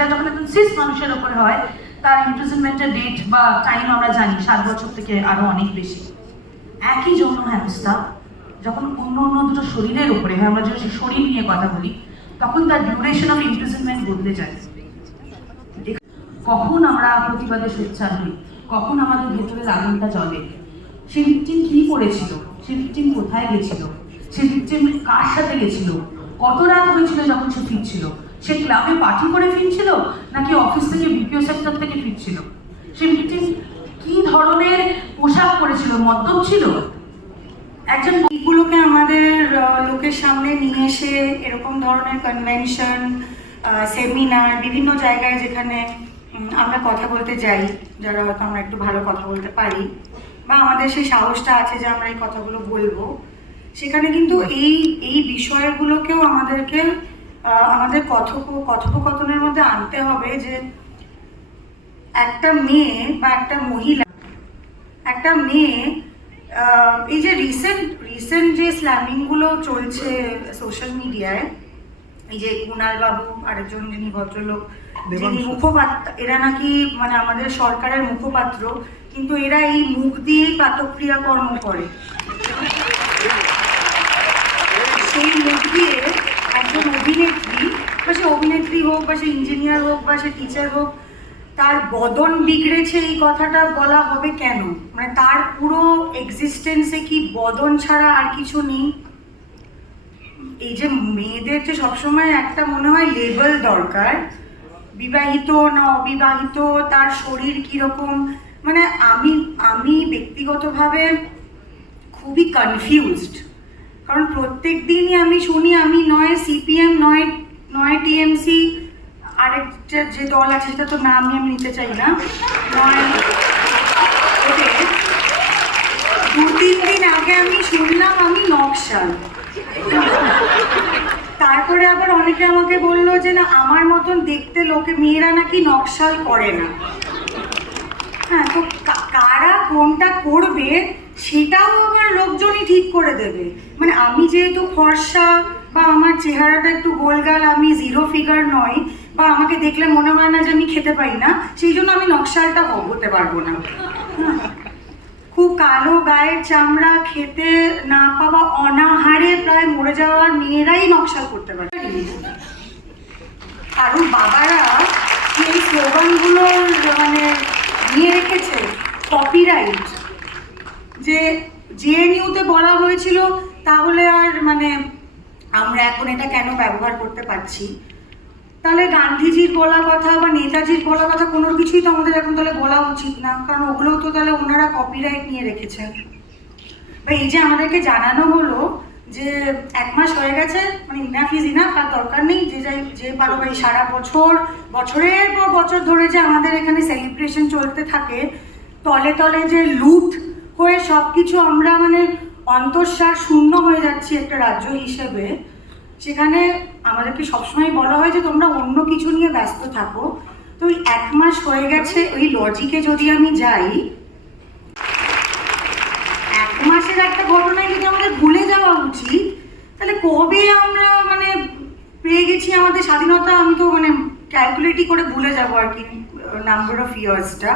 সেটা যখন একজন সিস মানুষের উপরে হয় তার ইমপ্রিজনমেন্টের ডেট বা টাইম আমরা জানি 7 বছর থেকে আরো অনেক বেশি। একই যৌন হেনস্থা যখন অন্য অন্য দুটো শরীরের উপরে হয়, আমরা যদি শরীর নিয়ে কথা বলি, তখন তার ডিউরেশন অফ ইমপ্রিজনমেন্ট বদলে যায়। কখন আমরা প্রতিবাদে সোচ্চার হই, কখন আমাদের ভেতরে আগুনটা জ্বলে, সে ভিকটিম কি করেছিল, সে ভিকটিম কোথায় গেছিল, সে ভিকটিম কার সাথে গেছিল, কত রাত হয়েছিল যখন সে ফিরছিল, সে ক্লাবে পার্টি করে ফিরছিল নাকি অফিস থেকে বিপিও সেক্টর থেকে ফিরছিল, সে ভিকটিম কি ধরনের পোশাক পরেছিল, মদ্যপ ছিল। একজন এইগুলোকে আমাদের লোকের সামনে নিয়ে এসে এরকম ধরনের কনভেনশন, সেমিনার, বিভিন্ন জায়গায় যেখানে আমরা কথা বলতে যাই, যারা হয়তো আমরা একটু ভালো কথা বলতে পারি বা আমাদের সেই সাহসটা আছে যে আমরা এই কথাগুলো বলবো, সেখানে কিন্তু এই বিষয়গুলোকেও আমাদেরকে আমাদের কথোপকথনের মধ্যে আনতে হবে যে একটা মেয়ে বা একটা মহিলা, একটা মেয়ে, এই যে রিসেন্ট যে স্ল্যামিংগুলো চলছে সোশ্যাল মিডিয়ায়, এই যে কুণাল বাবু আরেকজন যিনি ভদ্রলোক, যিনি মুখপাত্র, এরা নাকি মানে আমাদের সরকারের মুখপাত্র, কিন্তু এরা এই মুখ দিয়েই পাতক্রিয়া কর্ম করে। সেই মুখ দিয়ে একজন অভিনেত্রী, বা সে অভিনেত্রী হোক বা সে ইঞ্জিনিয়ার হোক বা সে টিচার হোক, তার বদন বিগড়েছে এই কথাটা বলা হবে কেন? মানে তার পুরো এক্সিস্টেন্সে কি বদন ছাড়া আর কিছু নেই? এই যে মেয়েদের যে সবসময় একটা মনে হয় লেবেল দরকার, বিবাহিত না অবিবাহিত, তার শরীর কিরকম, মানে আমি ব্যক্তিগতভাবে খুবই কনফিউজড। কারণ প্রত্যেক দিনই আমি শুনি, আমি নয় সিপিএম নয় টিএমসি, আরেকটা যে দল আছে সেটা তো নাম আমি নিতে চাই না, নয়, 2-3 দিন আগে আমি শুনলাম আমি নকশাল। তারপরে আবার অনেকে আমাকে বললো যে না, আমার মতন দেখতে লোকে মেয়েরা নাকি নকশাল করে না। হ্যাঁ, তো কারা কোনটা করবে সেটাও আবার লোকজনই ঠিক করে দেবে। মানে আমি যেহেতু ফর্সা বা আমার চেহারাটা একটু গোলগাল, আমি জিরো ফিগার নই, বা আমাকে দেখলে মনে হয় না যে আমি খেতে পাই না, সেই জন্য আমি নকশালটা হতে পারবো না। খুব কালো গায়ের চামড়া, খেতে না পাওয়া, অনাহারে প্রায় মরে যাওয়ার মেয়েরাই নকশাল করতে পারে। কারণ বাবারা এই স্লোগানগুলো মানে নিয়ে রেখেছে কপিরাইট, যে জেএনইউতে বলা হয়েছিল, তাহলে আর মানে আমরা এখন এটা কেন ব্যবহার করতে পারছি? তাহলে গান্ধীজির বলা কথা বা নেতাজির বলা কথা কোনো কিছুই তো আমাদের এখন তাহলে বলা উচিত না, কারণ ওগুলোও তো তাহলে ওনারা কপিরাইট নিয়ে রেখেছেন। বা এই যে আমাদেরকে জানানো হলো যে 1 মাস হয়ে গেছে, মানে ইনাফ ইজ ইনাফ, আর দরকার নেই, যে পারো ভাই সারা বছরের পর বছর ধরে যে আমাদের এখানে সেলিব্রেশন চলতে থাকে, তলে তলে যে লুট হয়ে সব কিছু আমরা মানে অন্তঃসার শূন্য হয়ে যাচ্ছি একটা রাজ্য হিসেবে, সেখানে আমাদেরকে সবসময় বলা হয় যে তোমরা অন্য কিছু নিয়ে ব্যস্ত থাকো। তো 1 মাস হয়ে গেছে, ওই লজিকে যদি আমি যাই, 1 মাসের একটা ঘটনায় যদি আমাদের ভুলে যাওয়া উচিত, তাহলে কবে আমরা মানে পেয়ে গেছি আমাদের স্বাধীনতা? আমি তো মানে ক্যালকুলেটই করে ভুলে যাবো আর কি নাম্বার অফ ইয়ার্সটা।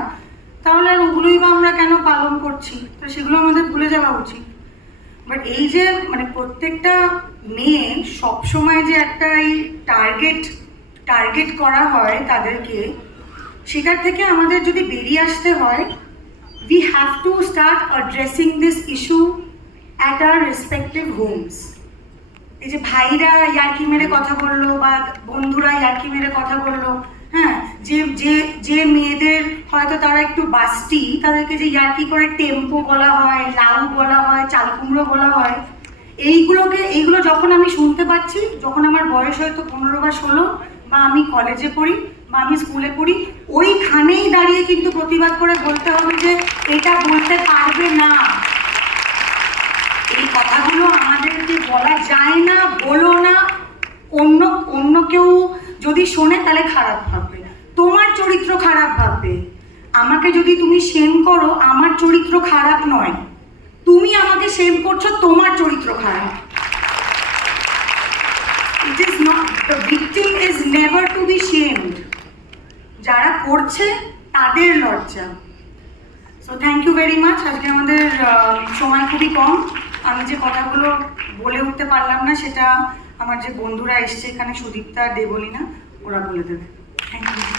তাহলে আর ওগুলোই বা আমরা কেন পালন করছি? তো সেগুলো আমাদের ভুলে যাওয়া উচিত। বাট এই যে মানে প্রত্যেকটা মেয়ে সবসময় যে একটা এই টার্গেট করা হয় তাদেরকে, সেটার থেকে আমাদের যদি বেরিয়ে আসতে হয়, we have to start addressing this issue at our respective homes. এই যে ভাইরা ইয়ার্কি মেরে কথা বললো বা বন্ধুরা ইয়ার্কি মেরে কথা বললো, হ্যাঁ, যে মেয়েদের হয়তো তারা একটু বাস্টি, তাদেরকে যে ইয়ার্কি করে টেম্পো বলা হয়, লাউ বলা হয়, চাল কুমড়ো বলা হয়, এইগুলো যখন আমি শুনতে পাচ্ছি, যখন আমার বয়স হয়তো 15 বা 16, বা আমি কলেজে পড়ি বা আমি স্কুলে পড়ি, ওইখানেই দাঁড়িয়ে কিন্তু প্রতিবাদ করে বলতে হবে যে এটা বলতে পারবে না, এই কথাগুলো আমাদেরকে বলা যায় না, বলো না। অন্য কেউ যদি শোনে তাহলে খারাপ ভাববে, তোমার চরিত্র খারাপ ভাববে। আমাকে যদি তুমি শেম করো, আমার চরিত্র খারাপ নয়, তুমি আমাকে শেম করছো, তোমার চরিত্র খারাপ। It is not, the victim is never to be shamed. করছে তাদের লজ্জা। So thank you very much. আজকে আমাদের সময় খুবই কম, আমি যে কথাগুলো বলে উঠতে পারলাম না সেটা আমার যে বন্ধুরা এসছে এখানে, সুদীপ্তা আর দেবলীনা, ওরা বলে দেবে। Thank you.